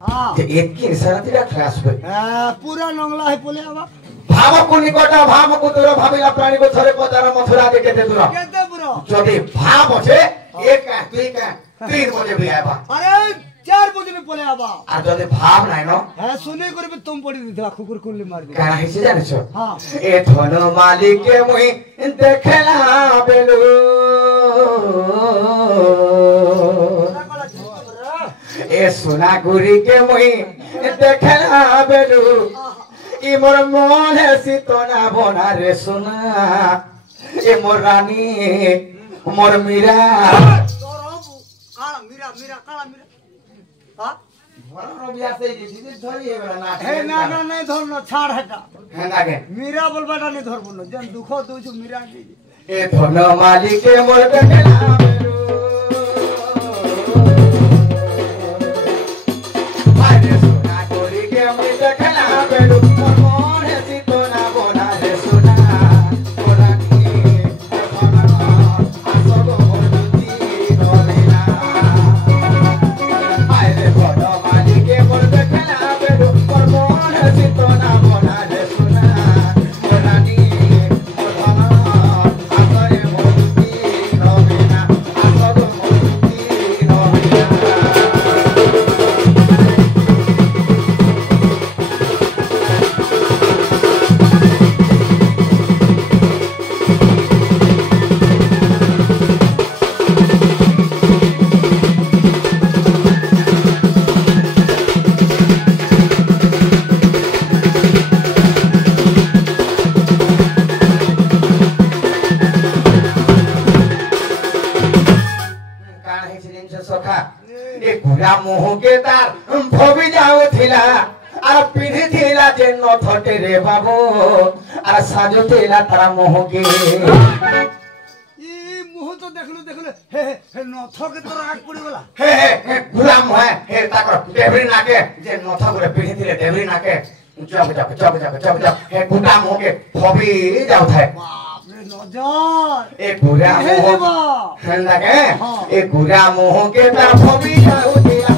हाँ एक की सरतिरा क्लास पे पूरा नंगला है बोले अब भाव को निकट भाव को दूर भाविला प्राणी को थरे पदार मथुरा के केते दूर जदि भाव छे एक का तीन बजे भी आबा अरे 4 बजे भी बोले अब आ जदि भाव नाही न है सुने करबे तुम पड़ी दिथा कुकुर कुल्ली मार दे काना हिसे जाने छो हां ए धन मालिक के मुई देखला बेलू ए सोना गुरी के मुई देखला बेलू ई मोर मन है सीतना बना रे सोना ए मोर रानी मोर मीरा काला मीरा मीरा काला मीरा हां मोर बिया से जी धरी है बड़ा ना हे ना ना नहीं धरनो छाड़ हटा है ना के मीरा बोलबाटा नहीं धर बोलो जन दुखो दोजो मीरा जी ए धन मालिक के मोर देखला बेलू मारे सोना गुरी के मुई देखला बेलू मोह के तार भोबी जाओ थिला आर पीढ़ी थिला जे न थटे रे बाबू आर साजो थिला तारा मोह के ई मुह तो देखलो हे हे नथ के तोर आग पड़ी वाला हे गुलाम है ताकर देवरी नाके जे नथ करे पीढ़ी थिले देवरी नाके जब हे गुलाम हो के भोबी जाओ थाए बाप रे नजर ए गुलाम हो हंदा के ए गुलाम हो के तार भोबी जाओ थिला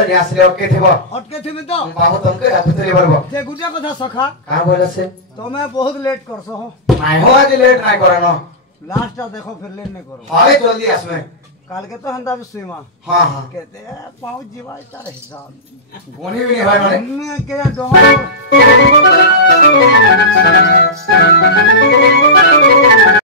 अटके थे तो बाबू तुमके राखुतले बरबो जे गुटिया कथा सखा का बोले से तमे बहुत लेट करसो हो नाही हो आज लेट नाही करनो लास्ट टा देखो फिर लेट नहीं करो हाय जल्दी आसमे काल के तो हंदा सीमा हां कहते पाऊ जीवा तार हिसाब गोनी भी नहीं भाई माने मैं के डोमा